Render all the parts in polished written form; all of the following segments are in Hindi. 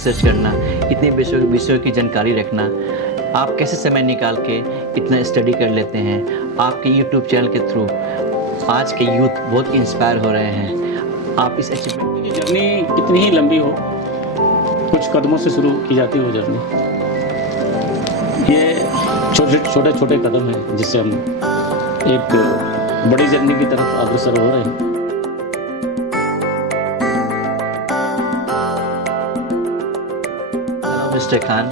रिसर्च करना, इतने विषयों की जानकारी रखना, आप कैसे समय निकाल के इतना स्टडी कर लेते हैं। आपके यूट्यूब चैनल के थ्रू आज के यूथ बहुत इंस्पायर हो रहे हैं। आप इस अचीवमेंट की जर्नी कितनी ही लंबी हो, कुछ कदमों से शुरू की जाती है वो जर्नी। ये छोटे छोटे कदम हैं जिससे हम एक बड़ी जर्नी की तरफ अग्रसर हो रहे हैं। Mr. Khan,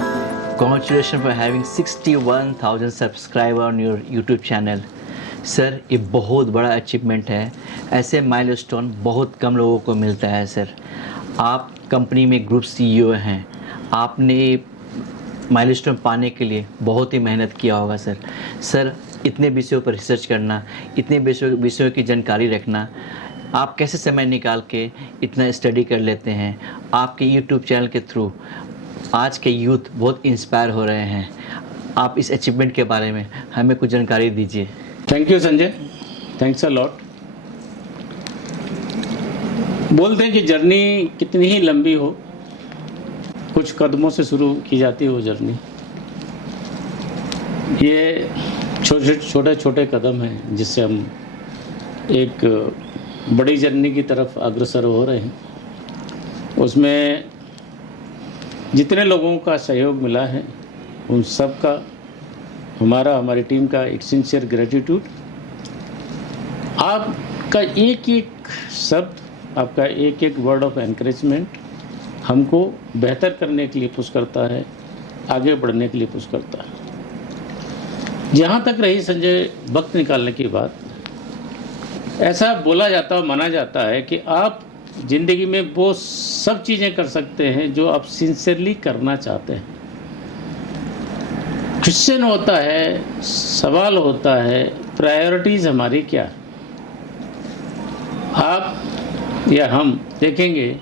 congratulations for having 61,000 subscriber on your YouTube channel. Sir, ये बहुत बड़ा अचीवमेंट है। ऐसे माइलस्टोन बहुत कम लोगों को मिलता है सर। आप कंपनी में ग्रुप CEO हैं, आपने माइलस्टोन पाने के लिए बहुत ही मेहनत किया होगा सर। सर, इतने विषयों पर रिसर्च करना, इतने विषयों की जानकारी रखना, आप कैसे समय निकाल के इतना स्टडी कर लेते हैं। आपके यूट्यूब चैनल के थ्रू आज के यूथ बहुत इंस्पायर हो रहे हैं। आप इस अचीवमेंट के बारे में हमें कुछ जानकारी दीजिए। Thank you Sanjay, thanks a lot. बोलते हैं कि जर्नी कितनी ही लंबी हो, कुछ कदमों से शुरू की जाती है वो जर्नी। ये छोटे छोटे कदम हैं जिससे हम एक बड़ी जर्नी की तरफ अग्रसर हो रहे हैं। उसमें जितने लोगों का सहयोग मिला है उन सब का हमारी टीम का एक सिंसियर ग्रेटिट्यूड। आपका एक एक शब्द, आपका एक एक वर्ड ऑफ एनकरेजमेंट हमको बेहतर करने के लिए पुश करता है, आगे बढ़ने के लिए पुश करता है। जहाँ तक रही संजय वक्त निकालने की बात, ऐसा बोला जाता है, माना जाता है कि आप ज़िंदगी में वो सब चीज़ें कर सकते हैं जो आप सिंसियरली करना चाहते हैं। क्वेश्चन होता है, सवाल होता है, प्रायोरिटीज़ हमारी क्या है। आप या हम देखेंगे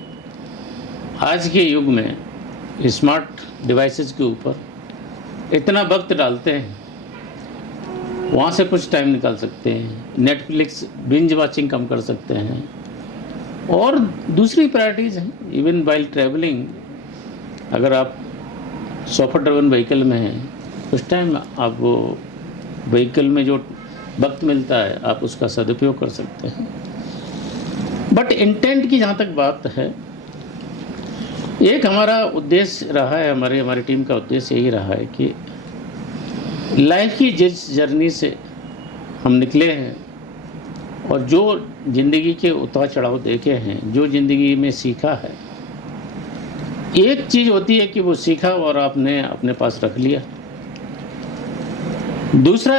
आज के युग में स्मार्ट डिवाइसेस के ऊपर इतना वक्त डालते हैं, वहाँ से कुछ टाइम निकाल सकते हैं, नेटफ्लिक्स बिंज वाचिंग कम कर सकते हैं, और दूसरी प्रायोरिटीज़ हैं। इवन वाइल ट्रैवलिंग, अगर आप सॉफ्टवेयर ड्रिवन व्हीकल में हैं, उस टाइम आप वो व्हीकल में जो वक्त मिलता है आप उसका सदुपयोग कर सकते हैं। बट इंटेंट की जहाँ तक बात है, एक हमारा उद्देश्य रहा है, हमारी टीम का उद्देश्य यही रहा है कि लाइफ की जिस जर्नी से हम निकले हैं और जो ज़िंदगी के उतार चढ़ाव देखे हैं, जो ज़िंदगी में सीखा है, एक चीज़ होती है कि वो सीखा और आपने अपने पास रख लिया। दूसरा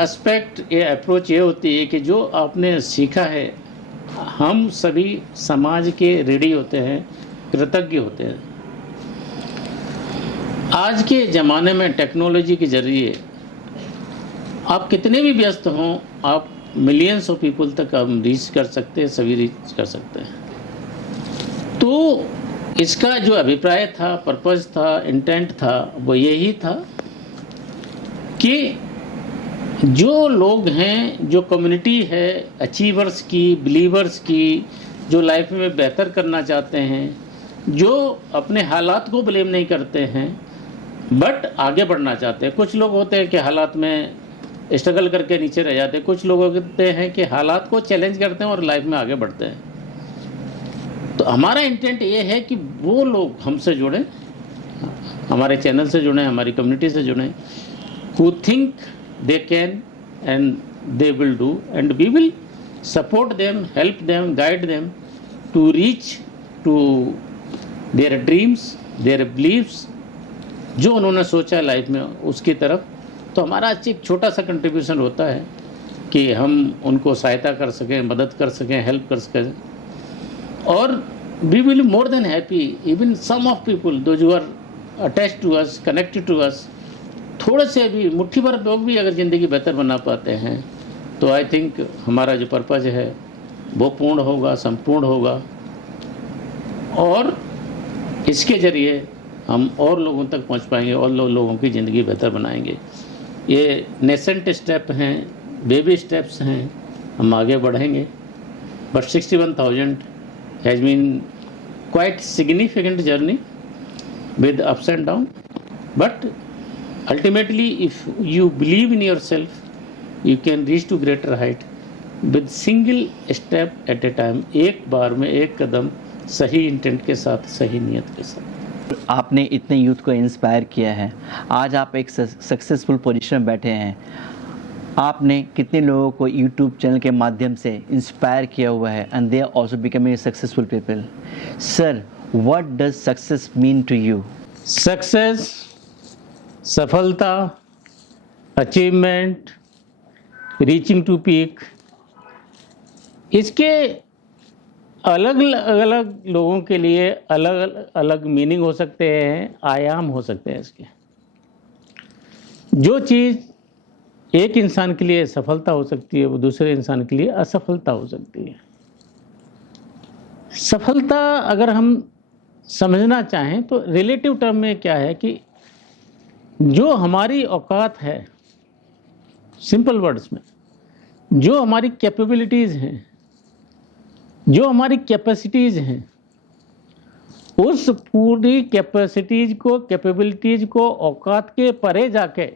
एस्पेक्ट, ये अप्रोच ये होती है कि जो आपने सीखा है, हम सभी समाज के ऋणी होते हैं, कृतज्ञ होते हैं। आज के ज़माने में टेक्नोलॉजी के ज़रिए आप कितने भी व्यस्त हों, आप मिलियंस ऑफ पीपल तक हम रीच कर सकते हैं, सभी रीच कर सकते हैं। तो इसका जो अभिप्राय था, पर्पस था, इंटेंट था, वो यही था कि जो लोग हैं, जो कम्युनिटी है अचीवर्स की, बिलीवर्स की, जो लाइफ में बेहतर करना चाहते हैं, जो अपने हालात को ब्लेम नहीं करते हैं बट आगे बढ़ना चाहते हैं। कुछ लोग होते हैं कि हालात में स्ट्रगल करके नीचे रह जाते हैं, कुछ लोग होते हैं कि हालात को चैलेंज करते हैं और लाइफ में आगे बढ़ते हैं। तो हमारा इंटेंट ये है कि वो लोग हमसे जुड़ें, हमारे चैनल से जुड़ें, हमारी कम्युनिटी से जुड़ें, who think they can and they will do, and we will support them, help them, guide them to reach to their dreams, their beliefs, जो उन्होंने सोचा लाइफ में उसकी तरफ। तो हमारा एक छोटा सा कंट्रीब्यूशन होता है कि हम उनको सहायता कर सकें, मदद कर सकें, हेल्प कर सकें। और we will be more than happy, even some of people, those who are attached to us, connected to us, थोड़े से भी, मुट्ठी भर लोग भी अगर ज़िंदगी बेहतर बना पाते हैं तो आई थिंक हमारा जो पर्पज़ है वो पूर्ण होगा, संपूर्ण होगा, और इसके ज़रिए हम और लोगों तक पहुंच पाएंगे और लोगों की ज़िंदगी बेहतर बनाएंगे। ये नेसेंट स्टेप हैं, बेबी स्टेप्स हैं, हम आगे बढ़ेंगे। But 61,000 has been quite significant journey. with ups and downs, but ultimately if you believe in yourself, you can reach to greater height with single step at a time, एक बार में एक कदम सही इंटेंट के साथ, सही नियत के साथ। आपने इतने यूथ को इंस्पायर किया है, आज आप एक सक्सेसफुल पोजीशन में बैठे हैं। आपने कितने लोगों को यूट्यूब चैनल के माध्यम से इंस्पायर किया हुआ है and they are also becoming successful people. Sir, what does success mean to you? Success, सफलता, अचीवमेंट, रीचिंग टू पीक, इसके अलग अलग लोगों के लिए अलग अलग मीनिंग हो सकते हैं, आयाम हो सकते हैं इसके। जो चीज़ एक इंसान के लिए सफलता हो सकती है, वो दूसरे इंसान के लिए असफलता हो सकती है। सफलता अगर हम समझना चाहें तो रिलेटिव टर्म में क्या है कि जो हमारी औकात है, सिंपल वर्ड्स में, जो हमारी कैपेबिलिटीज़ हैं, जो हमारी कैपेसिटीज़ हैं, उस पूरी कैपेबिलिटीज़ को औकात के परे जाके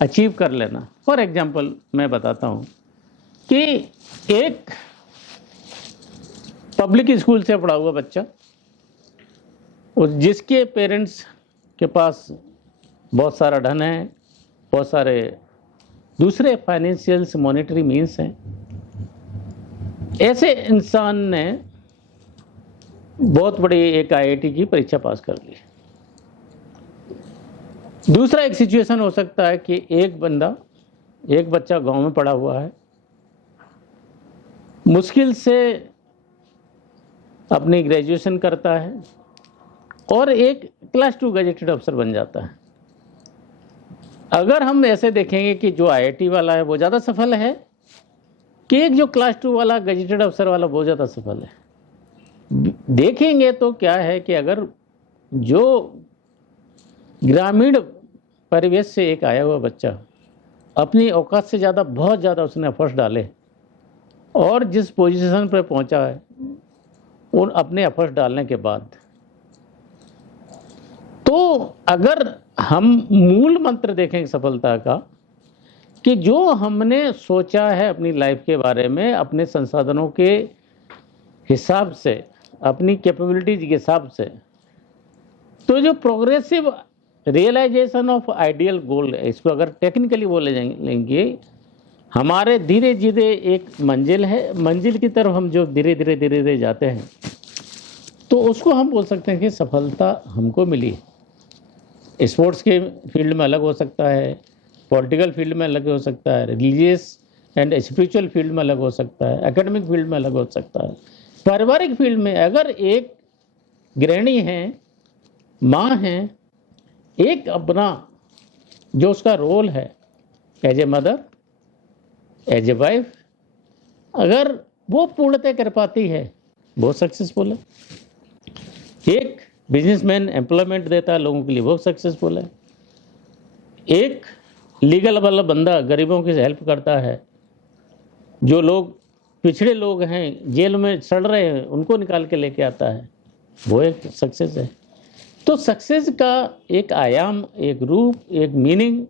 अचीव कर लेना। फॉर एग्जांपल मैं बताता हूँ कि एक पब्लिक स्कूल से पढ़ा हुआ बच्चा, और जिसके पेरेंट्स के पास बहुत सारा धन है, बहुत सारे दूसरे फाइनेंशियल मॉनेटरी मीन्स हैं, ऐसे इंसान ने बहुत बड़ी एक आईआईटी की परीक्षा पास कर ली। दूसरा एक सिचुएशन हो सकता है कि एक बच्चा गांव में पड़ा हुआ है, मुश्किल से अपनी ग्रेजुएशन करता है और एक क्लास 2 गजेटेड अफसर बन जाता है। अगर हम ऐसे देखेंगे कि जो आईआईटी वाला है वो ज़्यादा सफल है कि एक जो क्लास 2 वाला गजेटेड अफसर वाला बहुत ज़्यादा सफल है, देखेंगे तो क्या है कि अगर जो ग्रामीण परिवेश से एक आया हुआ बच्चा अपनी औकात से ज़्यादा, बहुत ज़्यादा उसने एफर्ट्स डाले और जिस पोजीशन पर पहुंचा है, उन अपने एफर्ट्स डालने के बाद, तो अगर हम मूल मंत्र देखें सफलता का कि जो हमने सोचा है अपनी लाइफ के बारे में, अपने संसाधनों के हिसाब से, अपनी कैपेबिलिटीज के हिसाब से, तो जो प्रोग्रेसिव रियलाइजेशन ऑफ आइडियल गोल है, इसको अगर टेक्निकली बोले लेंगे, हमारे धीरे धीरे एक मंजिल है, मंजिल की तरफ हम जो धीरे धीरे जाते हैं, तो उसको हम बोल सकते हैं कि सफलता हमको मिली। स्पोर्ट्स के फील्ड में अलग हो सकता है, पॉलिटिकल फील्ड में अलग हो सकता है, रिलीजियस एंड स्पिरिचुअल फील्ड में अलग हो सकता है, एकेडमिक फील्ड में अलग हो सकता है, पारिवारिक फील्ड में अगर एक गृहिणी है, माँ है, एक अपना जो उसका रोल है as a mother, as a wife, अगर वो पूर्णतः कर पाती है, बहुत सक्सेसफुल है। एक बिजनेसमैन एम्प्लॉयमेंट देता है लोगों के लिए, बहुत सक्सेसफुल है। एक लीगल वाला बंदा गरीबों की हेल्प करता है, जो लोग पिछड़े लोग हैं, जेल में सड़ रहे हैं, उनको निकाल के लेके आता है, वो एक सक्सेस है। तो सक्सेस का एक आयाम, एक रूप, एक मीनिंग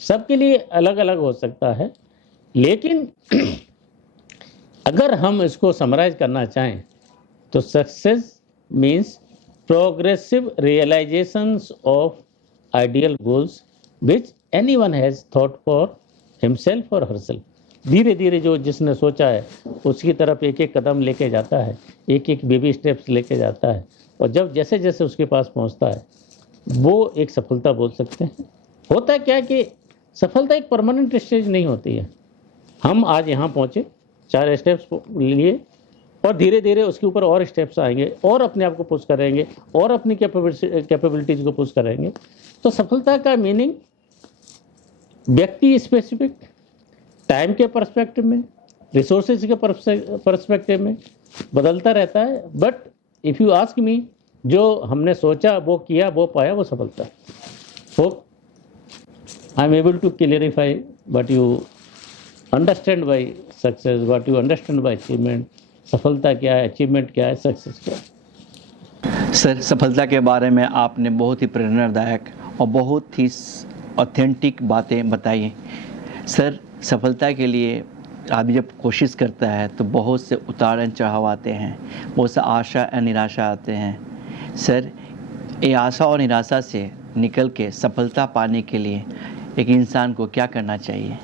सबके लिए अलग अलग हो सकता है, लेकिन अगर हम इसको समराइज करना चाहें तो success means progressive realizations of ideal goals which anyone has thought for himself or herself। धीरे धीरे जो जिसने सोचा है उसकी तरफ एक एक कदम लेके जाता है, एक एक बेबी स्टेप्स लेके जाता है, और जब जैसे जैसे उसके पास पहुंचता है वो एक सफलता बोल सकते हैं। होता क्या है कि सफलता एक परमानेंट स्टेज नहीं होती है। हम आज यहाँ पहुँचे, 4 स्टेप्स लिए, और धीरे धीरे उसके ऊपर और स्टेप्स आएंगे और अपने आप को पुश करेंगे और अपनी कैपेबिलिटीज को पुश करेंगे। तो सफलता का मीनिंग व्यक्ति स्पेसिफिक, टाइम के पर्सपेक्टिव में, रिसोर्सेज के पर्सपेक्टिव में बदलता रहता है। But if you ask me, जो हमने सोचा वो किया, वो पाया, वो सफलता। Hope I am able to clarify what you understand by success, what you understand by achievement. सफलता क्या है, अचीवमेंट क्या है, सक्सेस क्या है। सर, सफलता के बारे में आपने बहुत ही प्रेरणादायक और बहुत ही ऑथेंटिक बातें बताई। सर, सफलता के लिए आदमी जब कोशिश करता है तो बहुत से उतार चढ़ाव आते हैं, बहुत से आशा और निराशा आते हैं। सर, ये आशा और निराशा से निकल के सफलता पाने के लिए एक इंसान को क्या करना चाहिए,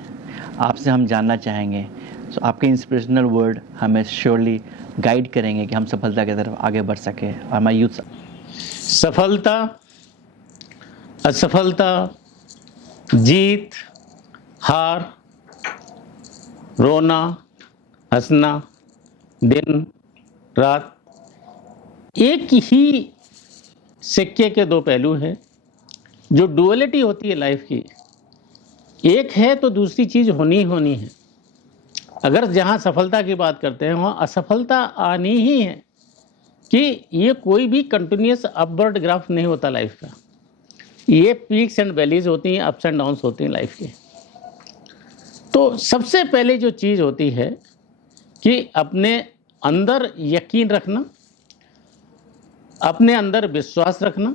आपसे हम जानना चाहेंगे। तो आपके इंस्पिरेशनल वर्ड हमें श्योरली गाइड करेंगे कि हम सफलता की तरफ आगे बढ़ सकें और हमारे यूथ। सफलता, असफलता, जीत, हार, रोना, हंसना, दिन रात एक ही सिक्के के दो पहलू हैं। जो डुअलिटी होती है लाइफ की, एक है तो दूसरी चीज़ होनी होनी है। अगर जहाँ सफलता की बात करते हैं वहाँ असफलता आनी ही है, कि ये कोई भी कंटिन्यूस अपवर्ड ग्राफ नहीं होता लाइफ का। ये पीक्स एंड वैलीज होती हैं, अप्स एंड डाउन्स होती हैं लाइफ के। तो सबसे पहले जो चीज़ होती है कि अपने अंदर यकीन रखना, अपने अंदर विश्वास रखना,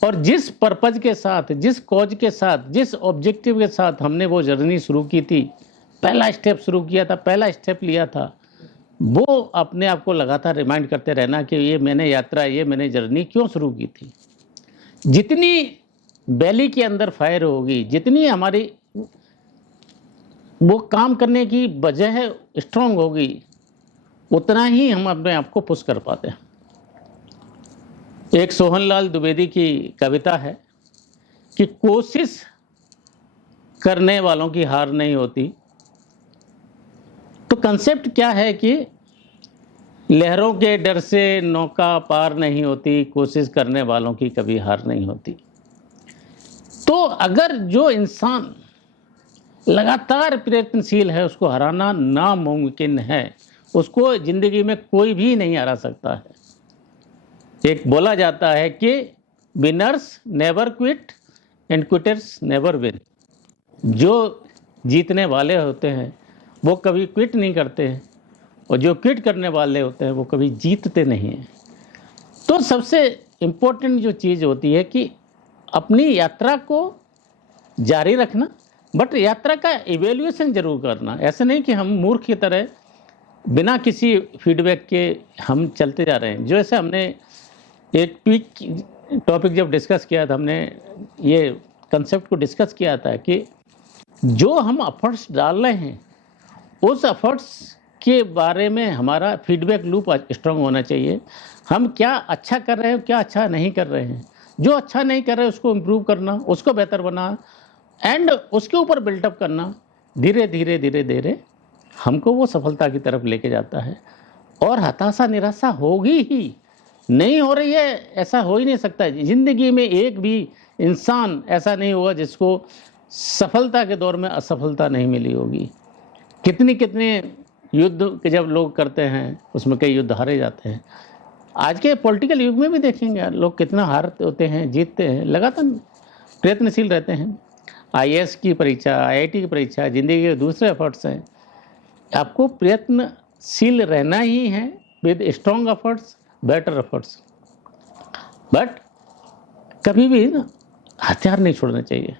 और जिस पर्पज के साथ, जिस कॉज के साथ, जिस ऑब्जेक्टिव के साथ हमने वो जर्नी शुरू की थी, पहला स्टेप शुरू किया था, पहला स्टेप लिया था, वो अपने आप को लगातार रिमाइंड करते रहना कि ये मैंने यात्रा, ये मैंने जर्नी क्यों शुरू की थी। जितनी बैली के अंदर फायर होगी, जितनी हमारी वो काम करने की वजह स्ट्रांग होगी, उतना ही हम अपने आप को पुश कर पाते हैं। एक सोहनलाल द्विवेदी की कविता है कि कोशिश करने वालों की हार नहीं होती। तो कंसेप्ट क्या है कि लहरों के डर से नौका पार नहीं होती, कोशिश करने वालों की कभी हार नहीं होती। तो अगर जो इंसान लगातार प्रयत्नशील है, उसको हराना नामुमकिन है, उसको ज़िंदगी में कोई भी नहीं हरा सकता है। एक बोला जाता है कि winners never quit and quitters never win. जो जीतने वाले होते हैं वो कभी क्विट नहीं करते हैं, और जो क्विट करने वाले होते हैं वो कभी जीतते नहीं हैं। तो सबसे इम्पोर्टेंट जो चीज़ होती है कि अपनी यात्रा को जारी रखना, बट यात्रा का इवेल्यूएशन जरूर करना। ऐसे नहीं कि हम मूर्ख की तरह बिना किसी फीडबैक के हम चलते जा रहे हैं। जो ऐसे हमने एक पीक टॉपिक जब डिस्कस किया था, हमने ये कंसेप्ट को डिस्कस किया था कि जो हम एफर्ट्स डाल रहे हैं उस एफर्ट्स के बारे में हमारा फीडबैक लूप स्ट्रांग होना चाहिए। हम क्या अच्छा कर रहे हैं, क्या अच्छा नहीं कर रहे हैं। जो अच्छा नहीं कर रहे हैं उसको इम्प्रूव करना, उसको बेहतर बनाना, एंड उसके ऊपर बिल्टअप करना, धीरे धीरे धीरे धीरे हमको वो सफलता की तरफ लेके जाता है। और हताशा निराशा होगी ही, नहीं हो रही है ऐसा हो ही नहीं सकता। ज़िंदगी में एक भी इंसान ऐसा नहीं हुआ जिसको सफलता के दौर में असफलता नहीं मिली होगी। कितने कितने युद्ध के जब लोग करते हैं उसमें कई युद्ध हारे जाते हैं। आज के पॉलिटिकल युग में भी देखेंगे लोग कितना हारते होते हैं, जीतते हैं, लगातार प्रयत्नशील रहते हैं। IAS की परीक्षा, IIT की परीक्षा, ज़िंदगी के दूसरे एफर्ट्स हैं। आपको प्रयत्नशील रहना ही है with strong efforts, better efforts. But कभी भी ना हथियार नहीं छोड़ना चाहिए,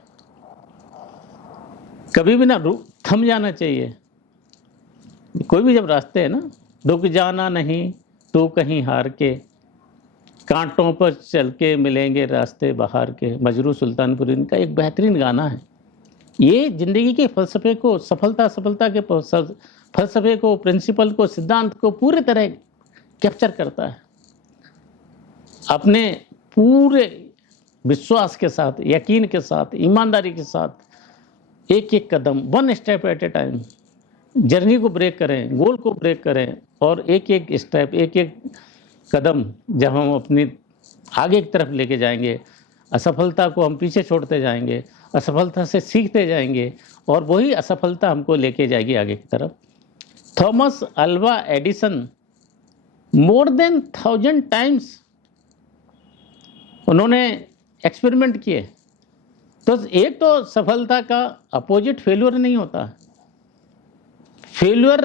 कभी भी ना थम जाना चाहिए। कोई भी जब रास्ते है ना, रुक जाना नहीं तो कहीं हार के, कांटों पर चल के मिलेंगे रास्ते बहार के, मजरू सुल्तानपुरी का एक बेहतरीन गाना है। ये ज़िंदगी के फ़लसफ़े को, सफलता के फ़लसफ़े को, प्रिंसिपल को, सिद्धांत को पूरी तरह कैप्चर करता है। अपने पूरे विश्वास के साथ, यकीन के साथ, ईमानदारी के साथ एक एक कदम, one step at a time journey को ब्रेक करें, गोल को ब्रेक करें, और एक एक स्टेप, एक एक कदम जब हम अपनी आगे की तरफ लेके जाएंगे, असफलता को हम पीछे छोड़ते जाएंगे, असफलता से सीखते जाएंगे, और वही असफलता हमको लेके जाएगी आगे की तरफ। Thomas Alva Edison more than 1000 times उन्होंने एक्सपेरिमेंट किए। तो एक तो सफलता का अपोजिट फेल्यूर नहीं होता। फेल्यूर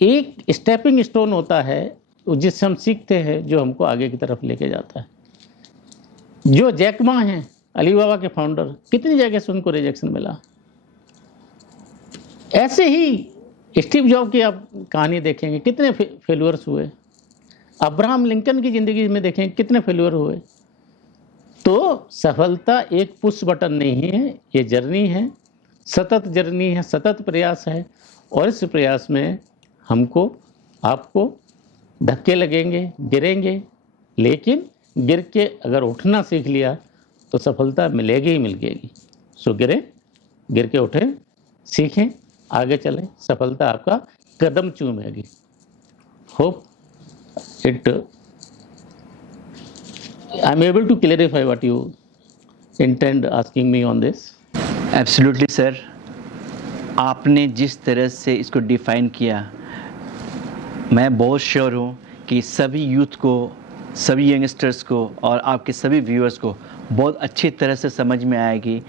एक स्टेपिंग स्टोन होता है, जिससे हम सीखते हैं, जो हमको आगे की तरफ लेके जाता है। जो जैक मा हैं, अलीबाबा के फाउंडर, कितनी जगह से उनको रिजेक्शन मिला। ऐसे ही स्टीव जॉब की आप कहानी देखेंगे, कितने फेल्यूअर्स हुए। अब्राहम लिंकन की ज़िंदगी में देखें कितने फेल्यूअर हुए। तो सफलता एक पुश बटन नहीं है, ये जर्नी है, सतत जर्नी है, सतत प्रयास है। और इस प्रयास में हमको, आपको धक्के लगेंगे, गिरेंगे, लेकिन गिर के अगर उठना सीख लिया तो सफलता मिलेगी ही मिलेगी। सो गिर के उठें, सीखें, आगे चलें, सफलता आपका कदम चूमेगी। Hope it I am able to clarify what you intend asking me on this. Absolutely sir, आपने जिस तरह से इसको डिफ़ाइन किया, मैं बहुत श्योर हूँ कि सभी यूथ को, सभी यंगस्टर्स को और आपके सभी व्यूअर्स को बहुत अच्छी तरह से समझ में आएगी।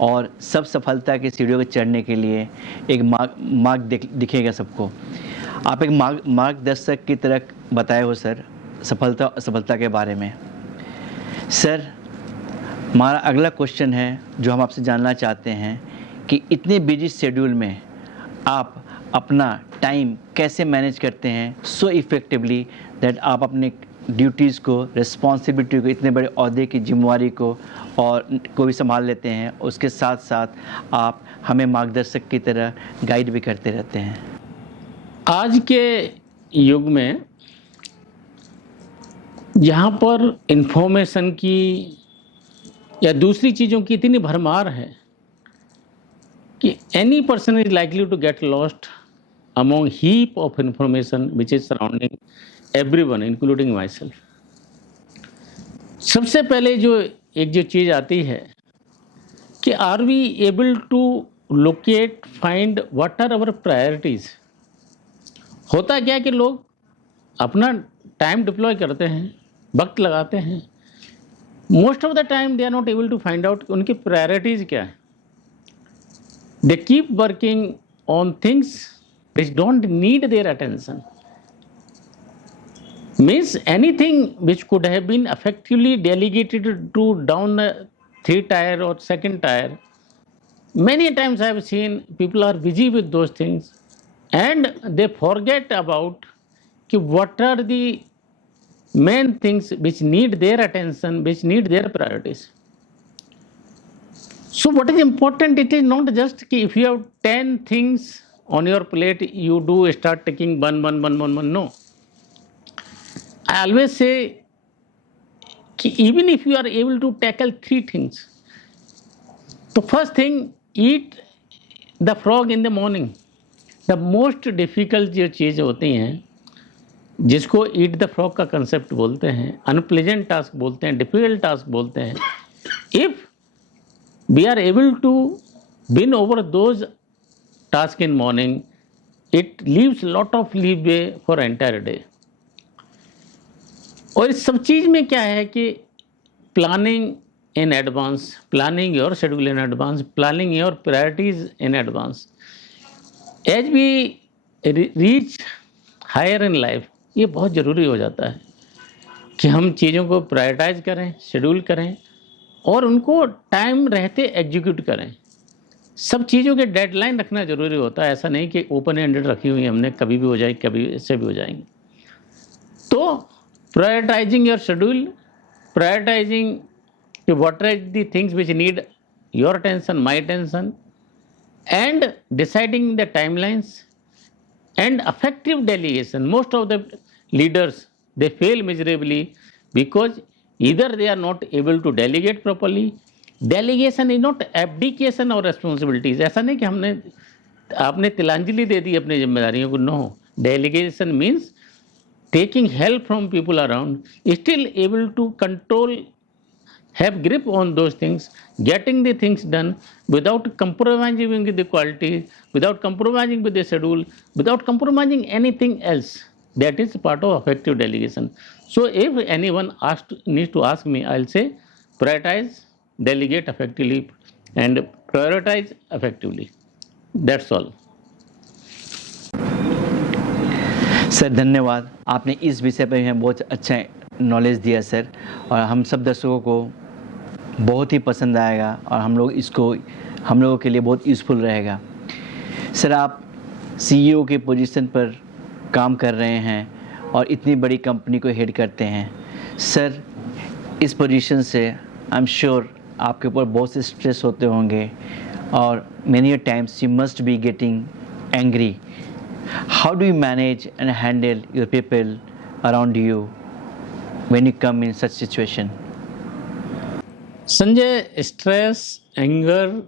और सब सफलता की सीढ़ियों पर चढ़ने के लिए एक मार्ग दिखेगा सबको। आप एक मार्गदर्शक की तरह बताए हो सर सफलता के बारे में। सर, हमारा अगला क्वेश्चन है जो हम आपसे जानना चाहते हैं कि इतने बिजी शेड्यूल में आप अपना टाइम कैसे मैनेज करते हैं सो इफ़ेक्टिवली दैट आप अपने ड्यूटीज़ को, रिस्पॉन्सिबिलिटी को, इतने बड़े ओहदे की जिम्मेवारी को भी संभाल लेते हैं, उसके साथ साथ आप हमें मार्गदर्शक की तरह गाइड भी करते रहते हैं। आज के युग में जहाँ पर इंफॉर्मेशन की या दूसरी चीज़ों की इतनी भरमार है कि any person is likely to get lost among heap of information which is surrounding everyone including myself। सबसे पहले जो चीज़ आती है कि are we able to locate, find what are our priorities. होता क्या कि लोग अपना टाइम डिप्लॉय करते हैं, वक्त लगाते हैं, most of the time they are not able to find out उनकी प्रायोरिटीज क्या है। They keep working on things which don't need their attention, means anything which could have been effectively delegated to down a 3 tier or 2nd tier. Many times I have seen people are busy with those things and they forget about what are the main things which need their attention, which need their priorities. So what is important, it is not just if you have 10 things on your plate, you do start taking one. No. I always say, even if you are able to tackle 3 things, the first thing, eat the frog in the morning. The most difficult जो चीज़ होती हैं, जिसको ईट द फ्रॉग का कंसेप्ट बोलते हैं, अनप्लेजेंट टास्क बोलते हैं, डिफिकल्ट टास्क बोलते हैं, if we are able to win over those task in morning, it leaves lot of leeway for entire day। और इस सब चीज़ में क्या है कि planning in advance, planning your schedule in advance, planning your priorities in advance. As we reach higher in life, ये बहुत ज़रूरी हो जाता है कि हम चीज़ों को प्रायोरिटाइज करें, शेड्यूल करें और उनको टाइम रहते एग्जीक्यूट करें। सब चीज़ों के डेडलाइन रखना ज़रूरी होता है। ऐसा नहीं कि ओपन एंडेड रखी हुई हमने, कभी भी हो जाएगी, कभी इससे भी हो जाएंगे। तो prioritising your schedule, prioritising what are the things which need your attention, my attention, and deciding the timelines and effective delegation। Most of the leaders, they fail miserably because either they are not able to delegate properly। Delegation is not abdication or responsibilities। ऐसा नहीं कि आपने तिलांजलि दे दी अपनी जिम्मेदारियों को। No, delegation means taking help from people around, still able to control, have grip on those things, getting the things done without compromising with the quality, without compromising with the schedule, without compromising anything else। That is part of effective delegation। So if anyone needs to ask me, I'll say prioritize, delegate effectively and prioritize effectively। That's all। Sir धन्यवाद, आपने इस विषय पे हमें बहुत अच्छा नॉलेज दिया सर, और हम सब दर्शकों को बहुत ही पसंद आएगा और हम लोगों के लिए बहुत यूज़फुल रहेगा। सर आप सीईओ की पोजीशन पर काम कर रहे हैं और इतनी बड़ी कंपनी को हेड करते हैं। सर इस पोजीशन से आई एम श्योर आपके ऊपर बहुत से स्ट्रेस होते होंगे और many a times you must be getting angry. How do you manage and handle your people around you when you come in such situation? Sanjay, stress, anger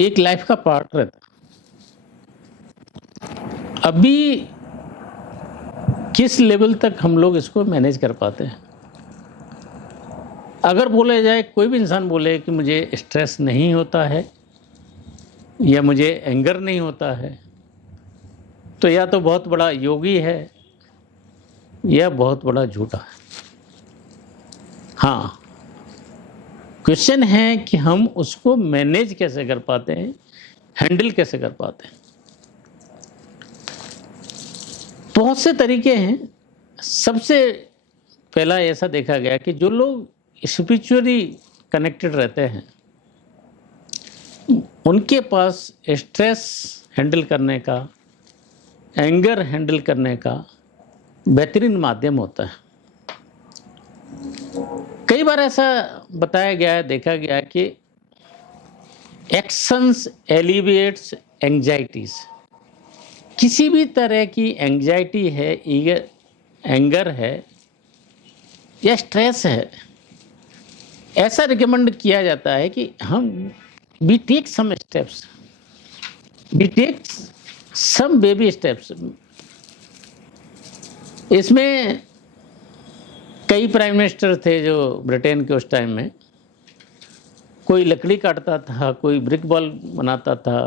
एक लाइफ का पार्ट रहता। अभी किस लेवल तक हम लोग इसको मैनेज कर पाते हैं? अगर बोला जाए, कोई भी इंसान बोले कि मुझे स्ट्रेस नहीं होता है या मुझे एंगर नहीं होता है, तो या तो बहुत बड़ा योगी है या बहुत बड़ा झूठा है। हाँ, क्वेश्चन है कि हम उसको मैनेज कैसे कर पाते हैं, हैंडल कैसे कर पाते हैं। बहुत से तरीके हैं। सबसे पहला ऐसा देखा गया कि जो लोग स्पिरिचुअली कनेक्टेड रहते हैं, उनके पास स्ट्रेस हैंडल करने का, एंगर हैंडल करने का बेहतरीन माध्यम होता है। कई बार ऐसा बताया गया है, देखा गया है कि एक्शंस एलिविएट्स एंजाइटीज। किसी भी तरह की एंजाइटी है, एंगर है या स्ट्रेस है, ऐसा रिकमेंड किया जाता है कि हम we take some steps, we take some baby steps. इसमें कई प्राइम मिनिस्टर थे जो ब्रिटेन के उस टाइम में, कोई लकड़ी काटता था, कोई ब्रिक बॉल बनाता था,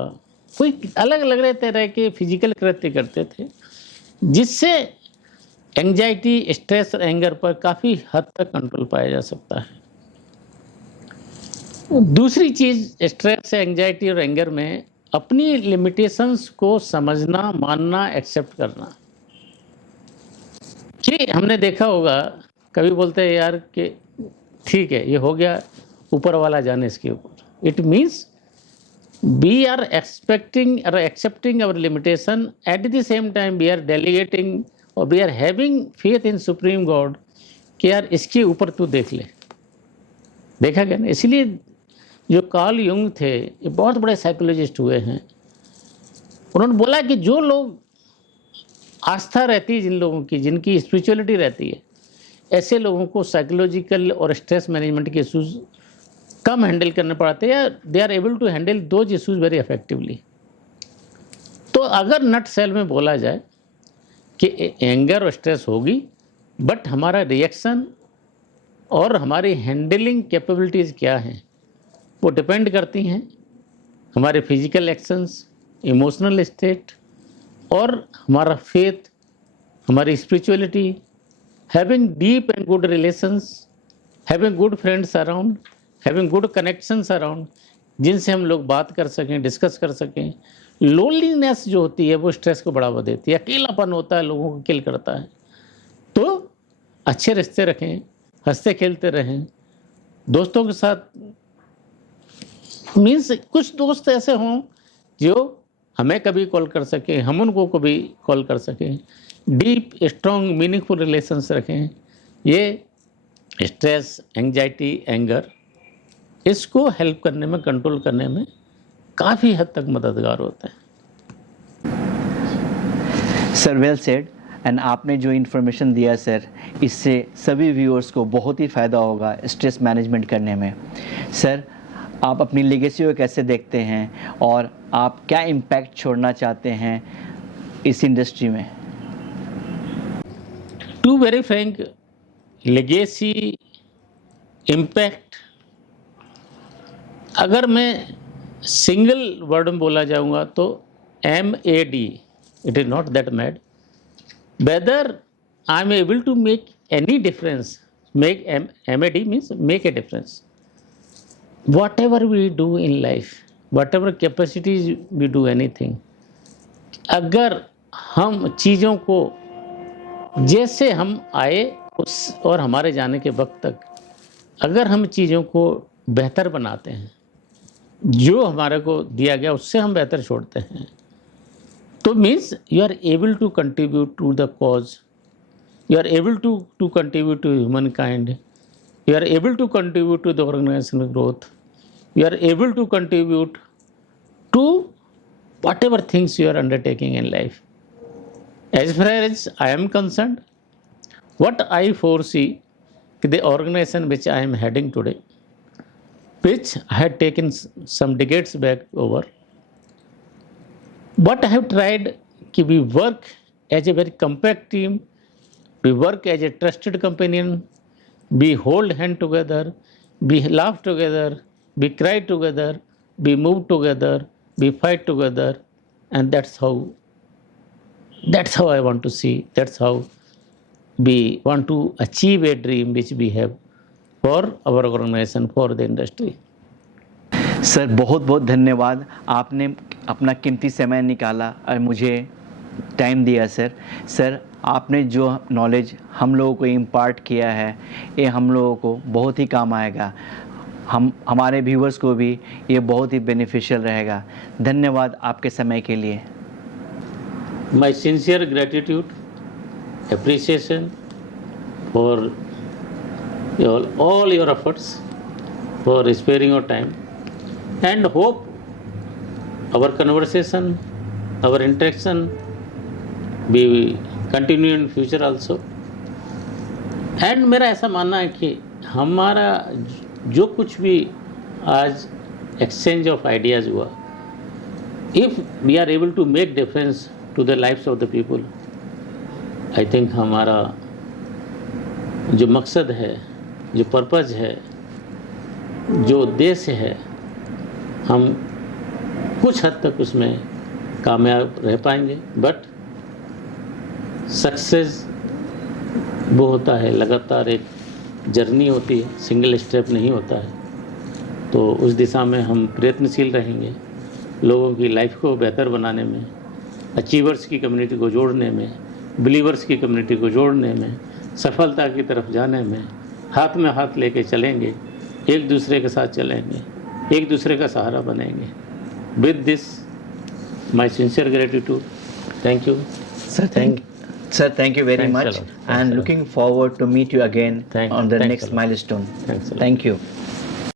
कोई अलग अलग तरह के फिजिकल कृत्य करते थे, जिससे एंजाइटी, स्ट्रेस और एंगर पर काफ़ी हद तक कंट्रोल पाया जा सकता है। दूसरी चीज़ स्ट्रेस, एंजाइटी और एंगर में अपनी लिमिटेशंस को समझना, मानना, एक्सेप्ट करना। कि हमने देखा होगा, कभी बोलते हैं यार कि ठीक है ये हो गया, ऊपर वाला जाने इसके ऊपर। It means we are expecting or accepting our limitation, at the same time we are delegating or we are having faith in supreme God कि यार इसके ऊपर तू देख ले। देखा गया ना। इसलिए जो कार्ल युंग थे, ये बहुत बड़े साइकोलॉजिस्ट हुए हैं, उन्होंने बोला कि जो लोग आस्था रहती है, जिन लोगों की, जिनकी स्पिरिचुअलिटी रहती है, ऐसे लोगों को साइकोलॉजिकल और स्ट्रेस मैनेजमेंट के इशूज़ कम हैंडल करने पड़ते हैं, they are able to handle those issues very effectively. तो अगर नट सेल में बोला जाए कि एंगर और स्ट्रेस होगी, बट हमारा रिएक्शन और हमारी हैंडलिंग कैपेबिलिटीज़ क्या हैं, वो डिपेंड करती हैं हमारे फिजिकल एक्शंस, इमोशनल स्टेट और हमारा फेथ, हमारी spirituality, having deep and good relations, having good friends around, having good connections around, जिनसे हम लोग बात कर सकें, डिस्कस कर सकें। लोनलीनेस जो होती है वो स्ट्रेस को बढ़ावा देती है, अकेलापन होता है, लोगों को किल करता है। तो अच्छे रिश्ते रखें, हंसते खेलते रहें, दोस्तों के साथ। मीन्स कुछ दोस्त ऐसे हों जो हमें कभी कॉल कर सकें, हम उनको कभी कॉल कर सकें। डीप, स्ट्रॉन्ग, मीनिंगफुल रिलेशंस रखें। ये स्ट्रेस, एंजाइटी, एंगर, इसको हेल्प करने में, कंट्रोल करने में काफ़ी हद तक मददगार होता है। Sir well said. एंड आपने जो इन्फॉर्मेशन दिया सर, इससे सभी व्यूअर्स को बहुत ही फ़ायदा होगा स्ट्रेस मैनेजमेंट करने में। सर आप अपनी लेगेसी को कैसे देखते हैं और आप क्या इम्पैक्ट छोड़ना चाहते हैं इस इंडस्ट्री में? To very frank, legacy, impact, अगर मैं सिंगल वर्ड में बोला जाऊंगा तो MAD, it is not that mad, whether I am able to make any difference, make MAD means make a difference, whatever we do in life, whatever capacities we do anything, अगर हम चीज़ों को जैसे हम आए उस और हमारे जाने के वक्त तक अगर हम चीज़ों को बेहतर बनाते हैं, जो हमारे को दिया गया उससे हम बेहतर छोड़ते हैं, तो means you are able to contribute to the cause, you are able to contribute to humankind, you are able to contribute to the organizational growth, you are able to contribute to whatever things you are undertaking in life. As far as I am concerned, what I foresee the organization which I am heading today, which I had taken some decades back over, but I have tried कि we work as a very compact team, we work as a trusted companion, we hold hand together, we laugh together, we cry together, we move together, we fight together, and that's how I want to see, that's how we want to achieve a dream which we have for our organization, for the industry. Sir बहुत बहुत धन्यवाद, आपने अपना कीमती समय निकाला और मुझे टाइम दिया सर आपने जो नॉलेज हम लोगों को इम्पार्ट किया है ये हम लोगों को बहुत ही काम आएगा, हमारे व्यूवर्स को भी ये बहुत ही बेनिफिशियल रहेगा। धन्यवाद आपके समय के लिए। My sincere gratitude, appreciation for all your efforts, for sparing your time, and hope our conversation, our interaction be continue in future also. And मेरा ऐसा मानना है कि हमारा जो कुछ भी आज एक्सचेंज ऑफ आइडियाज़ हुआ, if we are able to make difference to the lifes of the people, I think हमारा जो मकसद है, जो पर्पज़ है, जो उद्देश्य है, हम कुछ हद तक उसमें कामयाब रह पाएंगे। बट सक्सेस वो होता है, लगातार एक जर्नी होती है, सिंगल स्टेप नहीं होता है। तो उस दिशा में हम प्रयत्नशील रहेंगे, लोगों की लाइफ को बेहतर बनाने में, अचीवर्स की कम्युनिटी को जोड़ने में, बिलीवर्स की कम्युनिटी को जोड़ने में, सफलता की तरफ जाने में हाथ में हाथ लेके चलेंगे, एक दूसरे के साथ चलेंगे, एक दूसरे का सहारा बनेंगे। With this my sincere gratitude, thank you Sir, thank you very much, and looking forward to meet you again on the next milestone. Thanks a lot. Thank you.